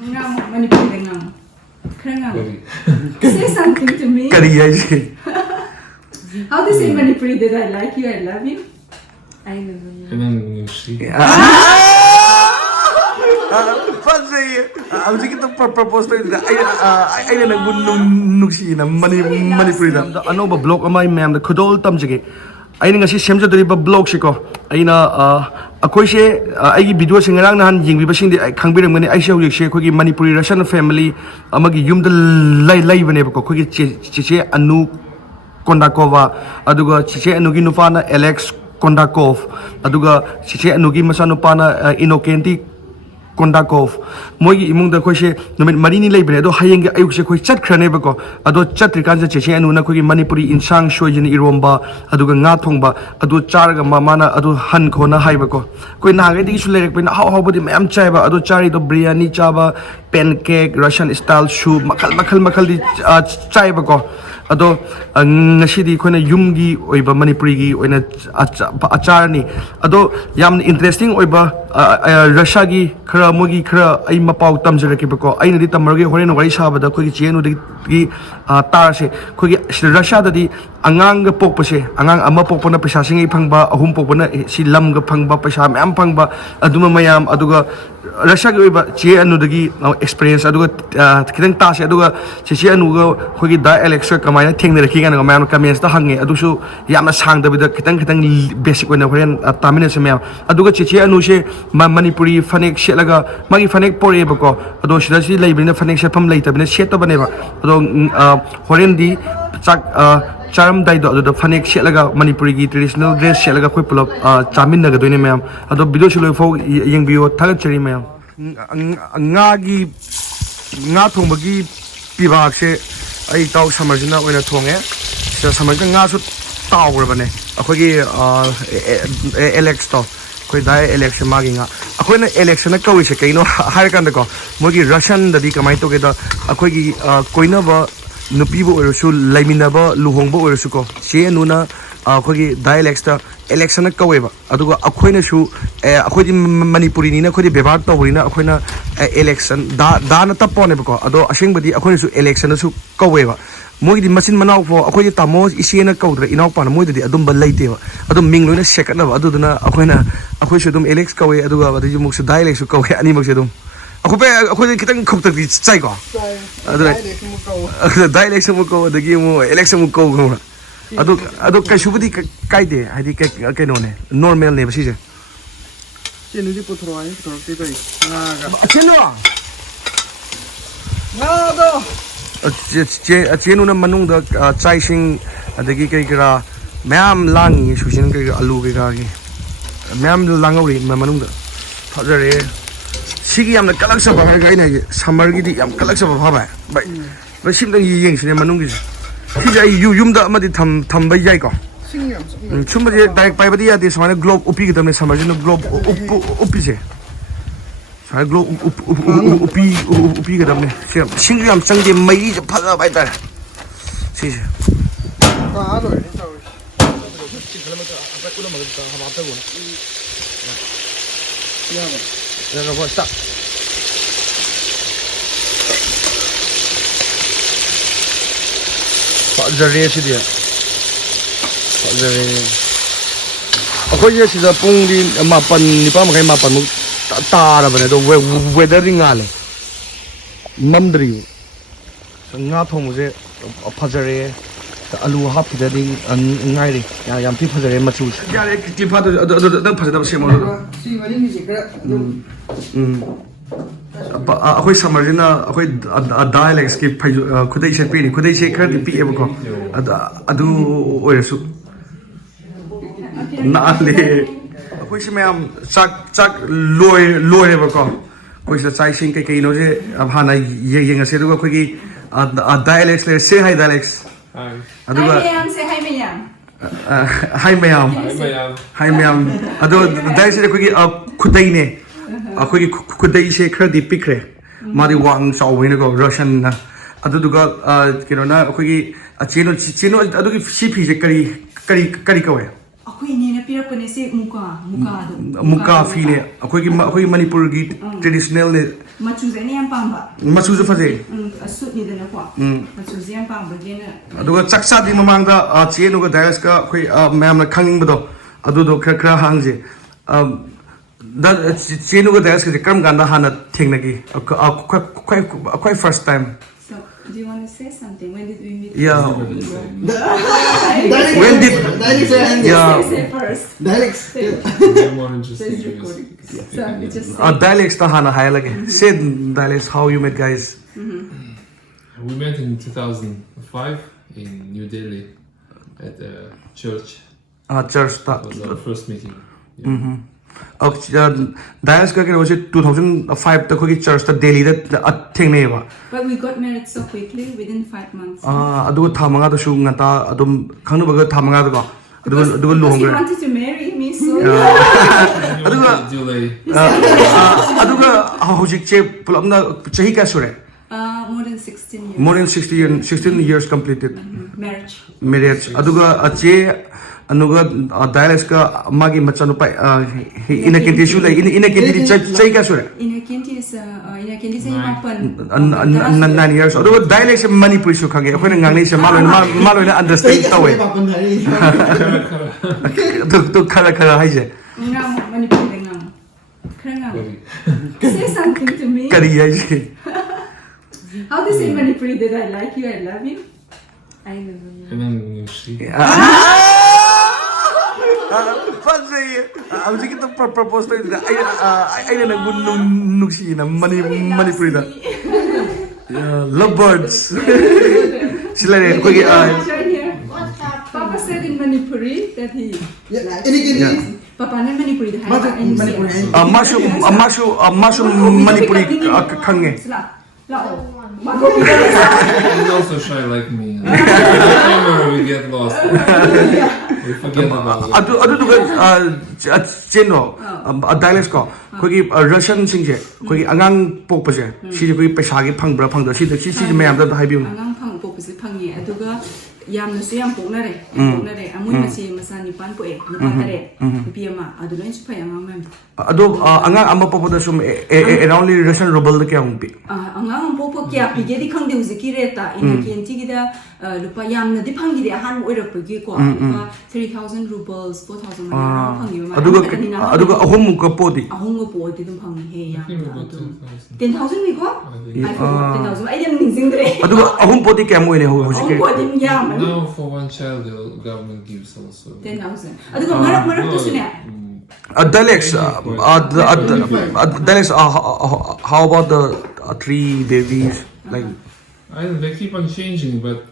Manipuri say something to me. How do you say Manipuri that I like you, I love you? I love you. I'm just going to propose to you. I don't Manipuri. I know a blog of my ma'am, the Kudol Tamjaki. I think she seems to be a blog. Shiko. I know a question. I give video sing around and you be the I can't be when I show you share quick Manipuri Russian family. Amagi Yum the live and ever quick Chiche Anu Kondakova, Aduga Chiche Anuginufana, Alex Kondakov, Aduga Chiche Anugi Masanupana, Inokenti. Kondakov, Mogi among the question, no Marini Labor, Haying Ayushi chat cranebako, Ado Chatrikanza Cheche and Unaki Manipuri nsang Shojin Iromba, Aduga Natonga, Adu Charga Mamana, Adu Hankona Haibako. Queen Nagadi Sulek, how about the Mam Chaba, Adu Chari do Briani Chaba, pancake, Russian style shoe, Makal Chaibako. Ado Nashidi Kona Yumgi Oiba Manipuri when a Acharni. Ado Yam interesting Oiba Rashagi Kra Mugi Kra Imapau Tamzakibako. I need a Margi Horeno Vaishaba, the Kukichiano di Tarse, Kuki Rasha di Angang Popose, Angang Amapopona Pesasing Pangba, Humpopona, Silamga Pangba Pasham, Ampangba, Aduma Mayam, Aduga Rashagi Chia Nudagi experience, Aduga Kitan Tas, Aduga Chia Nugo, Kuki dialect, Kamaina, Ting the King and a man comes the Hangi, Adushu Yamas Hang with the Kitan basic when a Taminas Mel, Aduga Chia Nushe, Manipuri, Fanek Shelaga, Magi Fanek Porebako, Adoshi labor in the Fanek Shapam later, in a shet of Baneva, Horendi, Charam died the Fanek Shelaga, Manipuri, traditional dress Shelaga Quipple of chaminaba doing ma'am, Ado Bidoshul for young view, Tagacheri ma'am. Nagi Natumagi Pivaxe, I talk Samarina when a tongue, so Samarina Tower Bane, a Hogi Electo. Election marking up. A queen election a cowish, no higher can go. Mogi Russian, the Kamaina together, a quiggy Koinaba, Nupibo or Sul, Laminaba, Luhombo or Suko, She and Nuna, a quiggy dialecta, election a coeva. Aduga, a queen shoe, a quiddy Manipurina, quiddy Bevato, Rina, a quina election, Dana Taponeco, Ado, a shame with the Aquinisu election to coeva. Moi di machine manau for akhoi tamos isiena kaudra inau pan moi di adum balai te adum mingloina second na aduduna akhoina akhoi sudum alex kawe aduga adu muk su dialect su kawe ani muk sedum akhoi kitang khokta di chai ko adu dialect su muk ko adagi mu alex mu ko ko adu kai subudi kai de hadi kai no ne normal ne basi je chenu di pothro ai pothro te kai na chenu na do Chenu Manung the Chaising the Gikara, Mam Langi, Sushin Alu Gigagi, Mam Langori, Mamanunda, Padre, Sigi am the collection of Hagaina, Samargidi, am collection of Hava, but Sim the Yings in Manungis. He's a Yum the Madi Tamba Jago. Somebody like Pivadia, this one globe Upi, the Samarino globe Upise. I glow upi cái đầm này, xin làm sang điểm mấy phát ra bài tài, xí. Phát ra rê xí đi, phát ra rê. Tôi giờ xí ra pung đi mà pan, đi pa mà cái mà pan Tara bane do weathering ale mandri nga thong je phajare alu hap phidari ngai ri yam ti phajare machu ya le ti pha do dang phajada se mo si wali ni je kra akhoi samarina akhoi dialects ki khudei se pi ni khudei se khar pi e ko adu oresu na le Koi se ma'am chak loy bako koi se chai sing kai no je abhana yeng ase du ko ki dialects le say hi dialects adu ga say hi mayam hi mayam adu dialects le ko ki khudai ne khoi ki khudai se khra di pikre mari wang chaw ne ko Russian na adu du ga kino na khoi ki chino adu ki si phi je kari ko we akhoi ni pira pune se muka muka fi ne akoi manipur gi traditional ne machu zani am pamba machu zu faje asut ni dana kwa machu ziam pamba gena aduga chaksa di mamang da che no ga dais ka akoi mayam na khanging bado adu do khra hangje da che no ga dais ka kram ganda hana thengnakhi akoi first time. So do you want to say something? When did we meet? Yeah. When did Say first. Dialects. I'm more interested Says in this. recording. So we just say. Dialects ta hana hai lage say dialects how you met guys. We met in 2005 in New Delhi at a church. Church ta It was our first meeting. Yeah. dialects ka ke was 2005 ta khoi church ta Delhi da thengnei ba But we got married so quickly within 5 months. aduga thamanga da su ngata adum khangnu baga thamanga da ba aduga Because he luhongre wanted to marry me, so aduga Delay. aduga hojik che pulapna chahi ka sure more than 16 years. more than 16 years completed Marriage. aduga che anuga dialects ka magi machanu pa ina kinti su lai ina kinti chahi ka sure In a kinti is say happen. 9 years aduga dialects manipuri su khange akhoi na ngangnei se maloi na understand tawe to khala hai je Ngam Manipuri ngam. Krangam. Say something to me. kari hai je How to say Manipuri that I like you, I love you? I love you. And then she. Fazay abji kita propose to ai na nuksi na manipuri da lovebirds sila ne ko gi Right here. Papa said in Manipuri that he. Papa ne Manipuri da mashu manipuri khange He's also shy like me. Whenever we get lost, we forget about it. adu cheno dialects ko khoi Russian sing je khoi angang pok pa je si je paisa gi phangbra phangda si mayam da hai biu Angang phang pokpasi phangi aduga yamna su yam poknare amui masi masa nipan poe nipan tare nupi ama adu loin su phai angang mem ado angang amma popoda sum around Russian ruble da kya humpi angang popo kya pige di khangde uziki reta ina kenti gida lupa yamna di phangi de han oirak pagi ko lupa 3000 rubles 4000 mani phangi ma aduga ahom ka podi ahong po di dum phangi he ya I think we got 10,000. 10,000 mi ko think. I forgot 10,000 I didn't think dre aduga ahom podi kya mo ne ho ahong po din yam Now for one child, the government gives also. 10,000 aduga marak to sune dialects dialects how about the three devis like I don't know, they keep on changing, but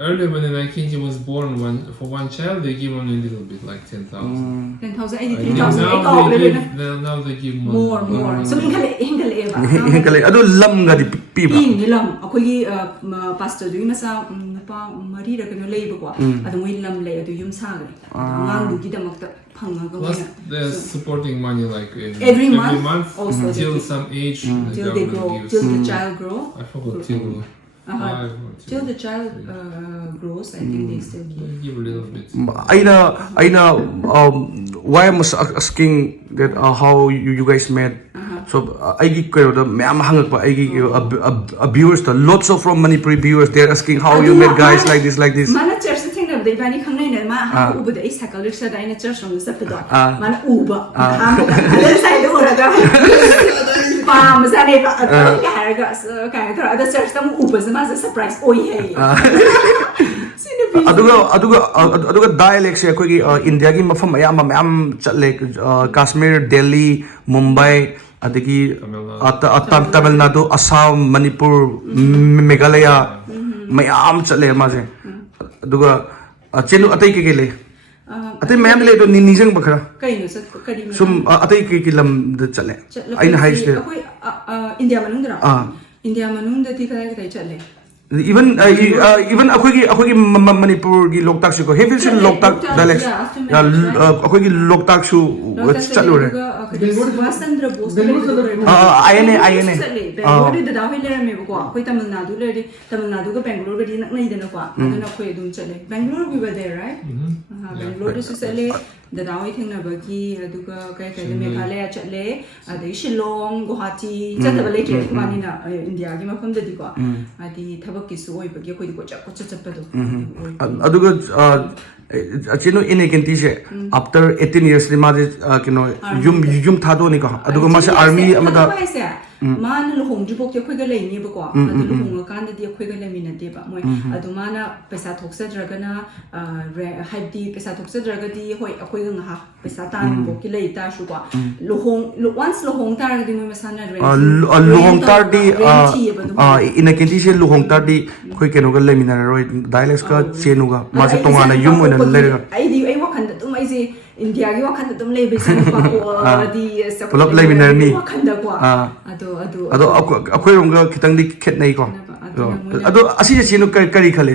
earlier when the Kinji was born, for one child they give only a little bit, like 10,000. 10,000 I think 83,000 now they give more. more so hingale eba hinkale adu lam ga di pi ba in lam akogi pastor du masa napa mari ra kano leiba ko adu moi lam le adu yum sa ga ngang du gi damak ta phanga ga Plus they're supporting money like every month also until some age. The till they government grow gives. till the child grow I forgot till. till the child grows I think they still give They give a little bit. aina why I'm asking that how you guys met so aigi ko da myam hangak pa aigi viewers the lots of from Manipuri viewers they're asking how you met guys like this mana church thing na dei bani khangnai na ma ha ubu da isa kalur sa da ina church ong sa pedo mana uba ada sai do ra ga pa masa ne ba ka ha ga ka thora ada church tam uba sa ma surprise oi hey aduga dialects se koi India gi mafam ayam chatle Kashmir Delhi Mumbai adagi Tamil Nadu Assam Manipur Meghalaya mayam chatle ma je aduga chenu atai ke le atai mayam le do nijang bakra kai no sa kadi ma sum atai ke lam de chale aina high state akoi India manung da ti kai chatle even akhoi Manipur gi loktak su ko heavy su loktak dialects akhoi gi loktak su chatlo re Vasandra Bose INA Bangalore the Dawi Lerame Quite Tamil Nadu Tamil Nadu Bangalore didn't need an aqua I don't know where you don't Bangalore we were there right Bangalore is Sale the Dawi thing Nabaki Duka Meghalaya Chale the Shillong Guwahati Chatabalake Manina India Gima from the Dika at the Tabakiso but you could go Chapado Aduga Chino in after 18 years, the mother, Yum Tado Nika, Aduga Army, Amada. Man home to book your quicker lane near Baqua, the Kanda de quicker lemina deba, Adumana, Pesatoxa Dragana, Hype Pesatoxa Dragadi, Hoi, a quick half Pesatan, Bokile, Tashuka, once Lohong Tardi, Masana, Lohong Tardi, in a condition Lohong Tardi, quick and lemina, Dialectka, Chenuga, Mazatongana, Yum and later. I walk under to my India, you walk under the labels and the pull up lemina. Ado kitang ket nei ko ado asi chinu kari khale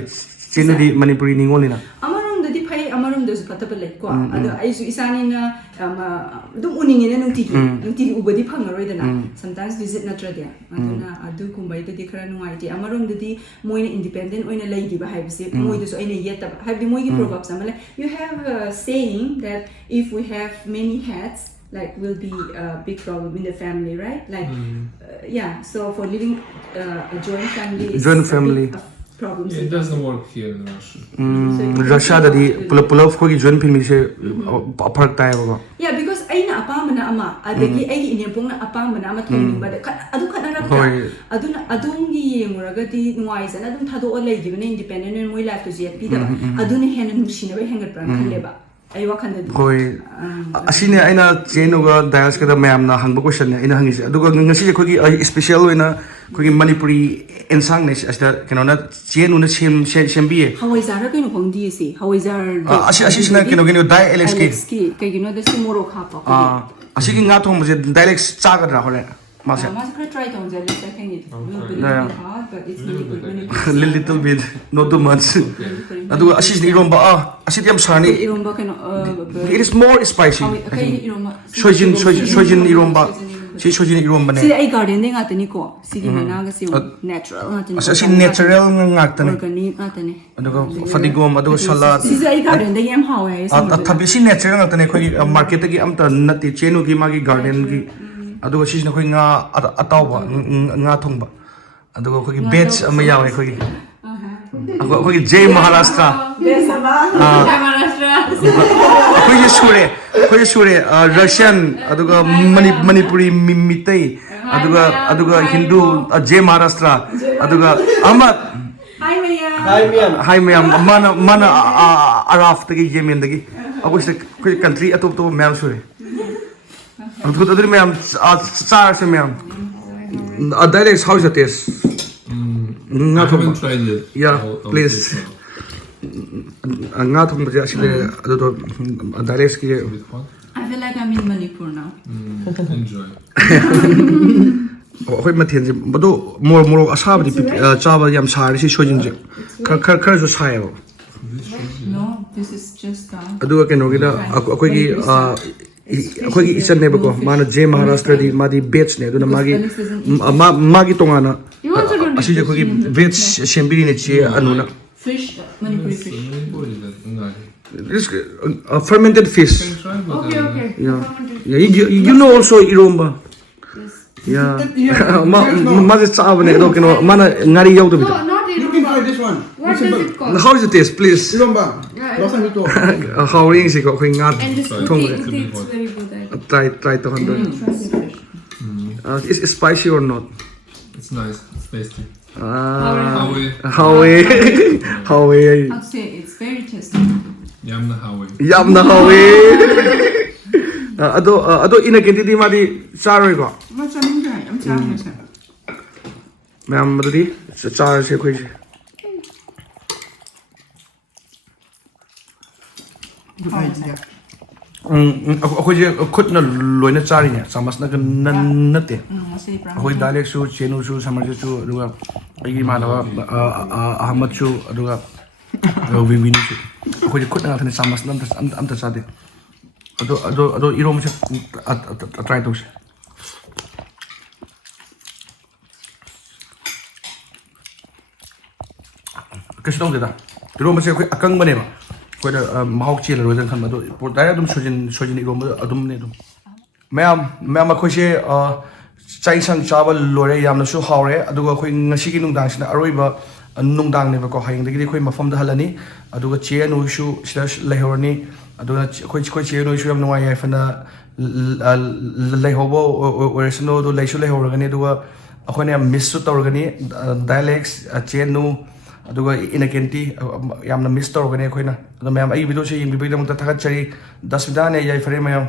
chinu di manipuri ningolina amarom di phai amarom dos patabale ko ado aisu isani na dum uningi na nunti ubadi phangaroi dana sometimes visit na tradia aduna adu kumbai di khara nungai ti amarom di moina independent oina legi ba haibse moi do so aina yeta habi moi gi proverbs amale you have a saying that if we have many hats like will be a big problem in the family, right? Like, yeah. So for living a joint family, is problem. It doesn't work here in Russia. Russia, that pull for joint family, apart time. Yeah, because I na apamana ama, adagi ay inipong na apamana ama tuning ba? Adu ka na rakta. Adung gi muragati nuwais na adung thado olay given independent and muy life to see pida. Adun hen nushina ba hengar pran leba. Hoi, asini aina chenuga dials kada mayam na hangba question ne ina hangisi aduga ngasi khoi special oina khoi manipuri nsang ne asta kenona chenu na sembi how is ara kino pangdi si how is our asi sina kino dai LXK kai kino the simoro khapa asi ki nga thong je dialects cha ga ra hore Masa try to I think it will be hard, but it's really good. Little bit, not too much. Adu asis ni iromba asit yam sani. Iromba it is more spicy. Soijin iromba. Si soijin iromba ne. Si ai garden ding atani ko. Si di mana si natural atani. Asi natural ngak tani. Organic atani. Adu fadigom adu salad. Si ai garden ding yam how ai. Thabi si natural ngak tani khoi market gi amta nati chenu gi magi garden gi aduga sisna khoi nga atawba nga thongba aduga khoi batch ama yawe khoi khoi Jay Maharashtra khoi sure Russian aduga Manipuri mitai aduga Hindu Jay Maharashtra aduga Ahmad Hi ma'am mana Araf tagi Yemen tagi abu khoi country atop to ma'am sure Good other ma'am, stars, ma'am. Dialects, how's the taste? I haven't tried it. Yeah, please. Not actually, dialects. I feel like I'm in Manipur now. Enjoy. But more asab, Java yam sari, she showing you. Courage child. No, this is just. I do a can get a Akwai isan ne bako mana Jay Maharashtra di madi batch ne duna magi tongana asi je khoi batch sembiri ne che anuna fish Manipuri fish this fermented fish okay yeah you know also iromba yeah ma je chaab ne do kino mana ngari yaw do No, not Iromba. This one. What does it call? how is it taste please Iromba. how ring si ko khoi ngat And this thong it's very good. I try to handle try the fish. is it spicy or not It's nice. It's tasty. How I'd say it's very tasty. Yamna Hawaii. Yamna Hawaii. Ado inagindi madi saroi ko. What's I'm trying? I'm trying. Ma'am, madudi char se khoi. Akhoi je khut na loina chari ne samas na na te. Akhoi dialect su chenu su samar su aduga ai manawa Ahmad su aduga Vivini su. Akhoi je khut na thane samas na am ta chade. ꯑꯗꯣ ꯏꯔꯣꯝꯕꯁꯦ try ꯇꯧꯁꯦ ꯀꯩꯁꯨ ꯇꯧꯗꯦꯗ ꯏꯔꯣꯝꯕꯁꯦ ꯑꯩꯈꯣꯏ ꯑꯀꯪꯕꯅꯦꯕ ꯑꯩꯈꯣꯏꯅ ꯃꯍꯥꯎ ꯆꯦꯜꯂꯔꯣꯏꯗꯅ ꯈꯟꯕ ꯑꯗꯣ direct ꯑꯗꯨꯝ ꯁꯣꯏꯖꯤꯟ ꯏꯔꯣꯝꯕ ꯑꯗꯨꯝꯅꯦ ꯑꯗꯨꯝ ꯃꯌꯥꯝ ꯑꯩꯈꯣꯏꯁꯦ ꯆꯥꯛ ꯏꯟꯁꯥꯡ ꯆꯥꯕ ꯂꯣꯏꯔꯦ ꯌꯥꯝꯅꯁꯨ ꯍꯥꯎꯔꯦ ꯑꯗꯨꯒ ꯑꯩꯈꯣꯏ ꯉꯁꯤꯒꯤ ꯅꯨꯡꯗꯥꯡꯁꯤꯅ ꯑꯔꯣꯏꯕ ꯅꯨꯡꯗꯥꯡꯅꯦꯕꯀꯣ ꯍꯌꯦꯡꯗꯒꯤꯗꯤ ꯑꯩꯈꯣꯏ ꯃꯐꯝꯗ ꯍꯜꯂꯅꯤ ꯑꯗꯨꯒ ꯆꯦ ꯑꯅꯨꯁꯨ ꯁꯤꯗ ꯂꯩꯍꯧꯔꯅꯤ ꯑꯗꯨꯒ ꯑꯩꯈꯣꯏ ꯆꯦ ꯑꯅꯨꯁꯨ ꯌꯥꯝ ꯅꯨꯡꯉꯥꯏ ꯌꯥꯏꯐꯅ ꯂꯩꯍꯧꯕ ꯑꯣꯏꯔꯁꯅꯨ ꯑꯗꯨ ꯂꯩꯁꯨ ꯂꯩꯍꯧꯔꯒꯅꯤ ꯑꯗꯨꯒ ꯑꯩꯈꯣꯏꯅ ꯌꯥꯝ ꯃꯤꯁꯁꯨ ꯇꯧꯔꯒꯅꯤ ꯗꯥꯏꯂꯦꯛꯁ ꯆꯦ ꯑꯅꯨ ꯑꯗꯨꯒ ꯏꯅꯀꯦꯟꯇꯤ ꯌꯥꯝꯅ ꯃꯤꯁ ꯇꯧꯔꯒꯅꯤ ꯑꯩꯈꯣꯏꯅ ꯑꯗꯣ ꯃꯌꯥꯝ ꯑꯩꯒꯤ ꯚꯤꯗꯤꯑꯣꯁꯦ ꯌꯦꯡꯕꯤꯕꯒꯤꯗꯃꯛꯇ ꯊꯥꯒꯠꯆꯔꯤ ꯗꯁꯕꯤꯗꯥꯅꯦ ꯌꯥꯏꯐꯔꯦ ꯃꯌꯥꯝ